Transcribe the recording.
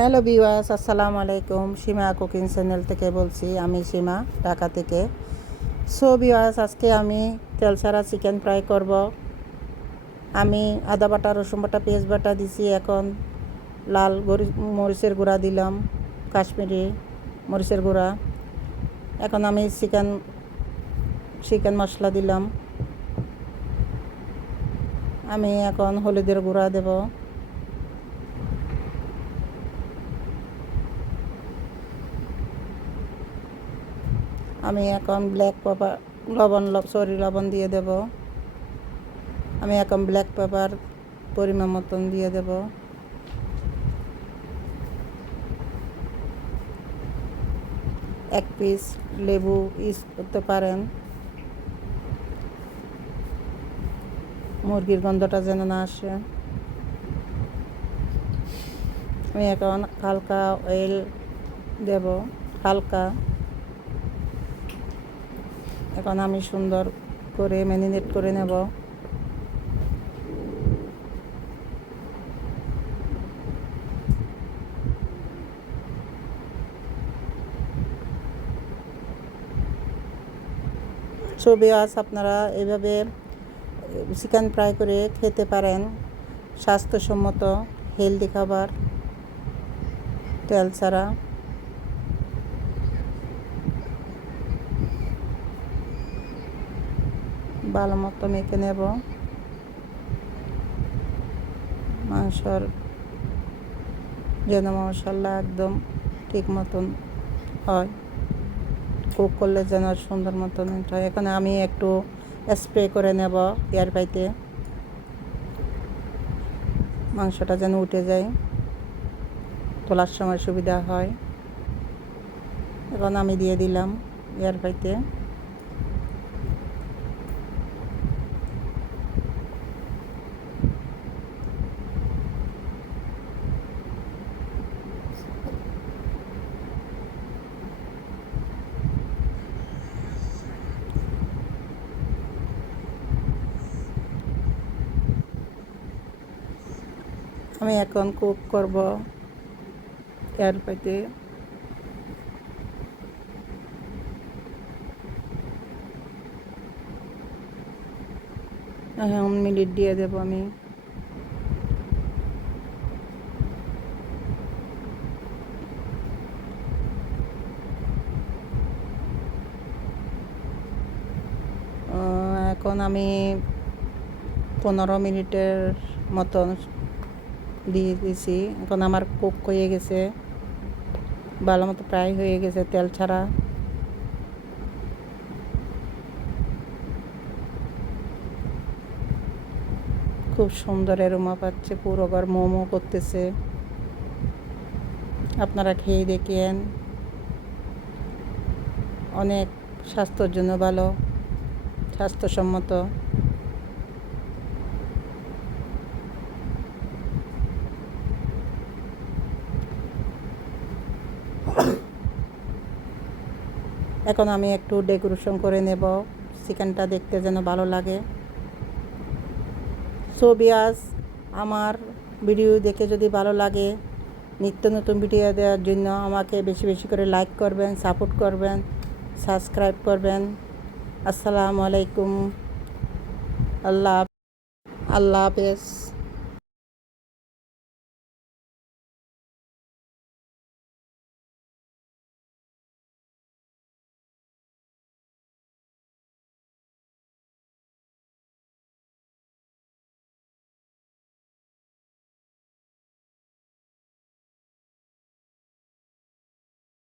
Hello viewers, আসসালামু আলাইকুম। সীমা cooking channel থেকে বলছি, আমি সীমা, ঢাকা থেকে। সো ভিউয়ার্স, আজকে আমি তেল ছাড়া চিকেন ফ্রাই করব। আমি আদা বাটা, রসুন বাটা, পেঁয়াজ বাটা দিছি। এখন লাল মরিচের গুঁড়া দিলাম, কাশ্মীরি মরিচের গুঁড়া। এখন আমি চিকেন মশলা দিলাম। আমি এখন হলুদের গুঁড়া দেব। আমি এখন ব্ল্যাক পেপার লবণ দিয়ে দেব। আমি এখন ব্ল্যাক পেপার পরিমাণ মতন দিয়ে দেব। এক পিস লেবু ইউজ করতে পারেন, মুরগির গন্ধটা যেন না আসে। আমি এখন হালকা অয়েল দেব, হালকা। এখন আমি সুন্দর করে ম্যারিনেট করে নেব। ছবি আজ আপনারা এভাবে চিকেন ফ্রাই করে খেতে পারেন। স্বাস্থ্যসম্মত হেলদি খাবার, তেল ছাড়া। ভালো মতো মেখে নেব। মাংসর যেন মশলা একদম ঠিক মতন হয়, কুক করলে যেন সুন্দর মতন হয়। এখানে আমি একটু স্প্রে করে নেব এয়ার পাইতে, মাংসটা যেন উঠে যায়, তোলার সময় সুবিধা হয়। এখন আমি দিয়ে দিলাম এয়ার পাইতে। আমি এখন কুক করব এয়ার পাইতে। এখন মিনিট দিয়ে দেব আমি। এখন আমি 15 মিনিটের মতন দিয়ে দিয়েছি। এখন আমার কুক হয়ে গেছে, ভালো মতো ফ্রাই হয়ে গেছে তেল ছাড়া। খুব সুন্দর এরোমা পাচ্ছে, পুরো ঘর মোমো করতেছে। আপনারা খেয়ে দেখেন, অনেক স্বাস্থ্যের জন্য ভালো, স্বাস্থ্যসম্মত। এখন আমি একটু ডেকোরেশন করে নেব, চিকেনটা দেখতে যেন ভালো লাগে। সো ভিউয়ার্স, আমার ভিডিও দেখে যদি ভালো লাগে, নিত্য নতুন ভিডিও দেওয়ার জন্য আমাকে বেশি বেশি করে লাইক করবেন, সাপোর্ট করবেন, সাবস্ক্রাইব করবেন। আসসালামু আলাইকুম। আল্লাহ হাফেজ।